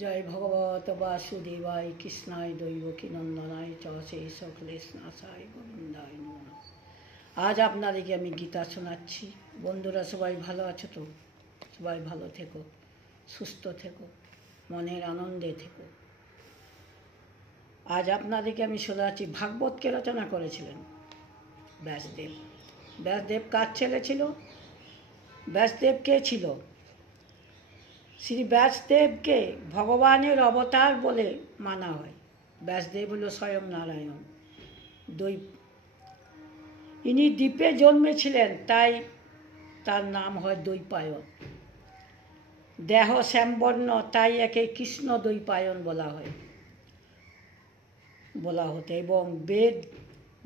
জয় ভগবত বাসুদেবায় কৃষ্ণায় দৈবকী নন্দনায় চ সেই সকলেশনাশায় গোবিন্দায় নমঃ। আজ আপনাদেরকে আমি গীতা শোনাচ্ছি। বন্ধুরা সবাই ভালো আছো তো? সবাই ভালো থেকো, সুস্থ থেকো, মনের আনন্দে থেকো। আজ আপনাদেরকে আমি শোনাচ্ছি, ভাগবতকে রচনা করেছিলেন ব্যাসদেব। ব্যাসদেব কার ছেলে ছিল? ব্যাসদেব কে ছিল? শ্রী ব্যাসদেবকে ভগবানের অবতার বলে মানা হয়। ব্যাসদেব হল স্বয়ং নারায়ণ। ইনি দ্বীপে জন্মেছিলেন, তাই তার নাম হয় দ্বৈপায়ন। দেহ শ্যামবর্ণ, তাই একে কৃষ্ণ দ্বৈপায়ন বলা হতো। এবং বেদ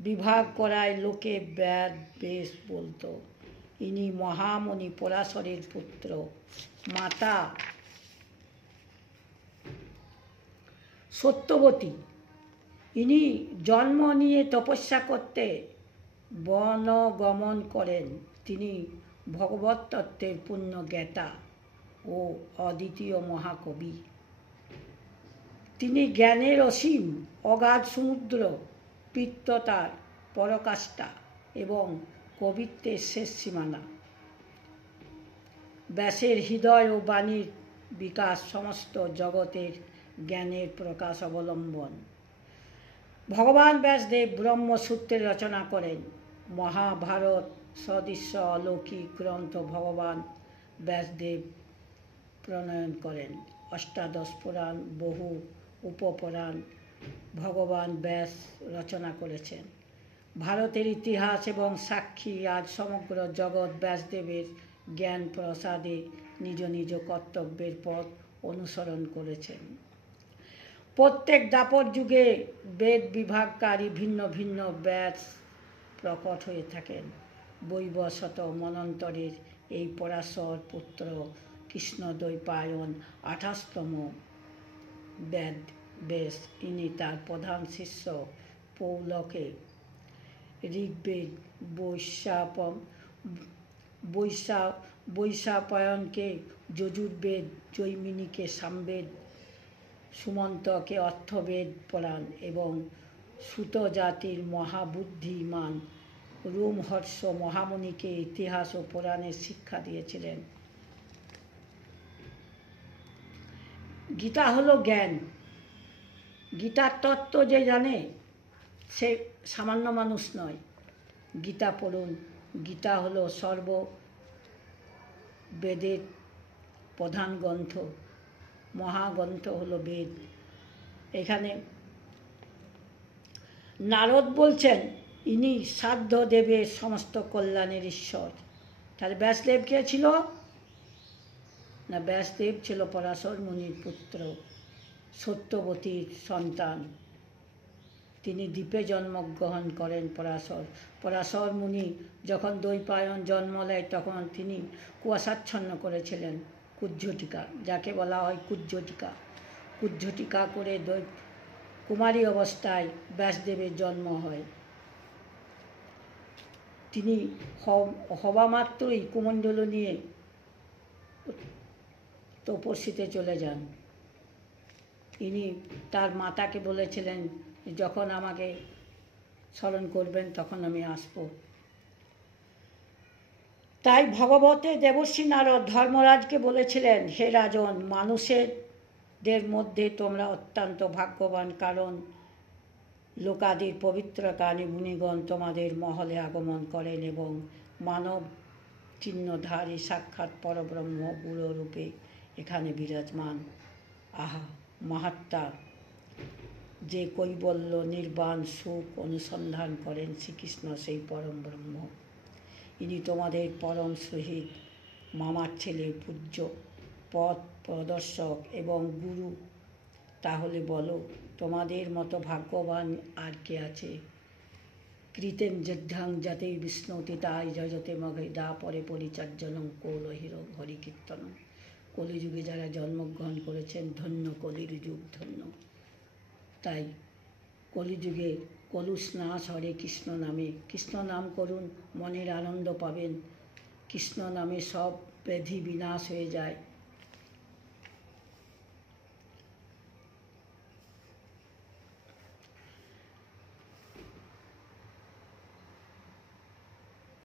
বিভাগ করায় লোকে বেদ বেশ বলতো। ইনি মহামণি পরাশরের পুত্র। মাতা সত্যবতী। ইনি জন্ম নিয়ে তপস্যা করতে বন গমন করেন। তিনি ভগবত তত্ত্বের পূর্ণ জ্ঞাতা ও অদ্বিতীয় মহাকবি। তিনি জ্ঞানের অসীম অগাধ সমুদ্র, পিত্ততার পরাকাষ্ঠা এবং কবিত্বের শেষ সীমানা। ব্যাসের হৃদয় ও বাণীর বিকাশ সমস্ত জগতের জ্ঞানের প্রকাশ অবলম্বন। ভগবান ব্যাসদেব ব্রহ্মসূত্রের রচনা করেন। মহাভারত সদৃশ্য অলৌকিক গ্রন্থ ভগবান ব্যাসদেব প্রণয়ন করেন। অষ্টাদশ পুরাণ, বহু উপপুরাণ ভগবান ব্যাস রচনা করেছেন। ভারতের ইতিহাস এবং সাক্ষী। আজ সমগ্র জগৎ ব্যাসদেবের জ্ঞান প্রসাদে নিজ নিজ কর্তব্যের পথ অনুসরণ করেছেন। প্রত্যেক দাপর যুগে বেদ বিভাগকারী ভিন্ন ভিন্ন ব্যাস প্রকট হয়ে থাকেন। বৈবশত মন্বন্তরের এই পরাশর পুত্র কৃষ্ণ দ্বৈপায়ন 28তম ব্যাস। ইনি তার প্রধান শিষ্য পৌলকে ঋগ্বেদ, বৈশাপায়নকে যজুর্বেদ, জৈমিনীকে সামবেদ, সুমন্তকে অর্থবেদ পড়ান এবং সুত জাতির মহাবুদ্ধিমান রোমহর্ষ মহামুনিকে ইতিহাস ও পুরাণের শিক্ষা দিয়েছিলেন। গীতা হলো জ্ঞান। গীতার তত্ত্ব যে জানে সে সামান্য মানুষ নয়। গীতা পড়ুন। গীতা হলো সর্ব বেদের প্রধান গ্রন্থ। মহাগ্রন্থ হলো বেদ। এখানে নারদ বলছেন ইনি সাধ্য দেবের সমস্ত কল্যাণের ঈশ্বর। তাহলে ব্যাসদেব কে ছিল? না, ব্যাসদেব ছিল পরাশর মুনির পুত্র, সত্যবতীর সন্তান। তিনি দ্বীপে জন্মগ্রহণ করেন। পরাশর মুনি যখন দ্বৈপায়ন জন্ম নেয় তখন তিনি কুয়াশাচ্ছন্ন করেছিলেন কুজ্ঝটিকা, যাকে বলা হয় কুজ্ঝটিকা করে কুমারী অবস্থায় ব্যাসদেবের জন্ম হয়। তিনি হওয়া মাত্রই কুমণ্ডল নিয়ে তপস্বীতে চলে যান। ইনি তার মাতাকে বলেছিলেন, যখন আমাকে স্মরণ করবেন তখন আমি আসব। তাই ভগবতে দেবর্ষী নারদ ধর্মরাজকে বলেছিলেন, হে রাজন, মানুষদের মধ্যে তোমরা অত্যন্ত ভাগ্যবান, কারণ লোকাদির পবিত্রকারী মুনিগণ তোমাদের মহলে আগমন করেন এবং মানব চিহ্নধারী সাক্ষাৎ পরব্রহ্ম গুরুরূপে এখানে বিরাজমান। আহা মহাত্মা, যে কৈবল্য নির্বাণ সুখ অনুসন্ধান করেন শ্রীকৃষ্ণ সেই পরম ব্রহ্ম। ইনি তোমাদের পরম শহীদ, মামার ছেলে, পূজ্য পথ প্রদর্শক এবং গুরু। তাহলে বলো, তোমাদের মতো ভাগ্যবান আর কে আছে? কৃতেন যদ্ধাং যাতে বিষ্ণুতি তাই যজতে মঘে দা পরে পরিচর্যনং কৌলহির হরিকীর্তন। কলিযুগে যারা জন্মগ্রহণ করেছেন ধন্য, কলির যুগ ধন্য। তাই কলিযুগে কলুষ নাশ হরে কৃষ্ণ নামে। কৃষ্ণ নাম করুন, মনের আনন্দ পাবেন। কৃষ্ণ নামে সব ব্যাধি বিনাশ হয়ে যায়।